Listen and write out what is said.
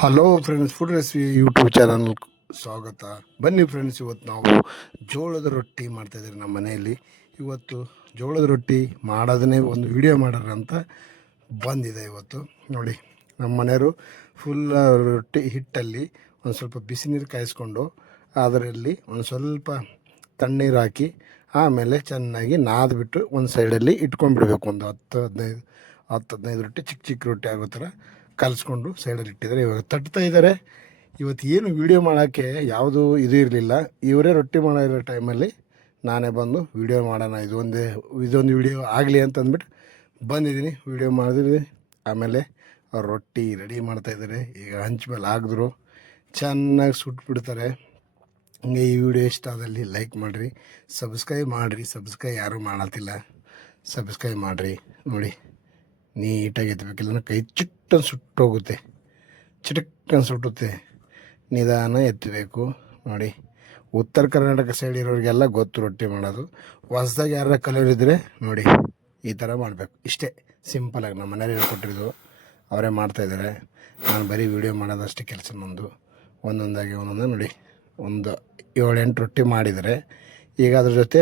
Hello friends, food recipe YouTube channel ಸ್ವಾಗತ. ಬನ್ನಿ friends, ಇವತ್ತು ನಾವು ಜೋಳದ ರೊಟ್ಟಿ ಮಾಡ್ತಾಯಿದ್ದೀವಿ ನಮ್ಮ ಮನೆಯಲ್ಲಿ. ಇವತ್ತು ಜೋಳದ ರೊಟ್ಟಿ ಮಾಡೋದನ್ನೇ ಒಂದು ವಿಡಿಯೋ ಮಾಡೋಣ ಅಂತ ಬಂದಿದೆ. ಇವತ್ತು ನೋಡಿ, ನಮ್ಮ ಮನೆಯವರು ಫುಲ್ ರೊಟ್ಟಿ ಹಿಟ್ಟಲ್ಲಿ ಒಂದು ಸ್ವಲ್ಪ ಬಿಸಿ ನೀರು ಕಾಯಿಸ್ಕೊಂಡು ಅದರಲ್ಲಿ ಒಂದು ಸ್ವಲ್ಪ ತಣ್ಣೀರು ಹಾಕಿ ಆಮೇಲೆ ಚೆನ್ನಾಗಿ ನಾದ್ಬಿಟ್ಟು ಒಂದು ಸೈಡಲ್ಲಿ ಇಟ್ಕೊಂಡ್ಬಿಡ್ಬೇಕು. ಒಂದು 10-15 ರೊಟ್ಟಿ, ಚಿಕ್ಕ ಚಿಕ್ಕ ರೊಟ್ಟಿ ಆಗೋ ಥರ ಕಲಿಸ್ಕೊಂಡು ಸೈಡಲ್ಲಿ ಇಟ್ಟಿದ್ದಾರೆ. ಇವಾಗ ತಟ್ತಾ ಇದ್ದಾರೆ. ಇವತ್ತು ಏನು ವೀಡಿಯೋ ಮಾಡೋಕ್ಕೆ ಯಾವುದೂ ಇದು ಇರಲಿಲ್ಲ. ಇವರೇ ರೊಟ್ಟಿ ಮಾಡೋ ಟೈಮಲ್ಲಿ ನಾನೇ ಬಂದು ವೀಡಿಯೋ ಮಾಡೋಣ, ಇದೊಂದು ವೀಡಿಯೋ ಆಗಲಿ ಅಂತ ಅಂದ್ಬಿಟ್ಟು ಬಂದಿದ್ದೀನಿ. ವೀಡಿಯೋ ಮಾಡಿದ್ವಿ. ಆಮೇಲೆ ಅವ್ರು ರೊಟ್ಟಿ ರೆಡಿ ಮಾಡ್ತಾಯಿದ್ದಾರೆ. ಈಗ ಹಂಚ ಮೇಲೆ ಹಾಕಿದ್ರು ಚೆನ್ನಾಗಿ ಸುಟ್ಬಿಡ್ತಾರೆ. ಹಂಗೆ ಈ ವಿಡಿಯೋ ಇಷ್ಟ ಆದಲ್ಲಿ ಲೈಕ್ ಮಾಡಿರಿ, ಸಬ್ಸ್ಕ್ರೈಬ್ ಮಾಡಿರಿ. ಸಬ್ಸ್ಕ್ರೈಬ್ ಯಾರೂ ಮಾಡತ್ತಿಲ್ಲ, ಸಬ್ಸ್ಕ್ರೈಬ್ ಮಾಡಿರಿ. ನೋಡಿ, ನೀಟಾಗಿ ಎತ್ತಬೇಕಿಲ್ಲ, ಕೈ ಚಿಟ್ಟನ್ನು ಸುಟ್ಟೋಗುತ್ತೆ, ಚಿಟಕ್ಕನ್ನು ಸುಟ್ಟುತ್ತೆ. ನಿಧಾನ ಎತ್ತಬೇಕು. ನೋಡಿ, ಉತ್ತರ ಕರ್ನಾಟಕ ಸೈಡ್ ಇರೋರಿಗೆಲ್ಲ ಗೊತ್ತು ರೊಟ್ಟಿ ಮಾಡೋದು. ಹೊಸ್ದಾಗಿ ಯಾರ ಕಲಿಯೋರಿದ್ದರೆ ನೋಡಿ, ಈ ಥರ ಮಾಡಬೇಕು. ಇಷ್ಟೇ ಸಿಂಪಲಾಗಿ ನಮ್ಮ ಮನೇಲಿ ಹೇಳ್ಕೊಟ್ಟಿರೋದು, ಅವರೇ ಮಾಡ್ತಾಯಿದ್ದಾರೆ. ನಾನು ಬರೀ ವೀಡಿಯೋ ಮಾಡೋದಷ್ಟೇ ಕೆಲಸ ನಂದು. ಒಂದೊಂದಾಗಿ ನೋಡಿ, ಒಂದು 7-8 ರೊಟ್ಟಿ ಮಾಡಿದರೆ ಈಗ ಅದ್ರ ಜೊತೆ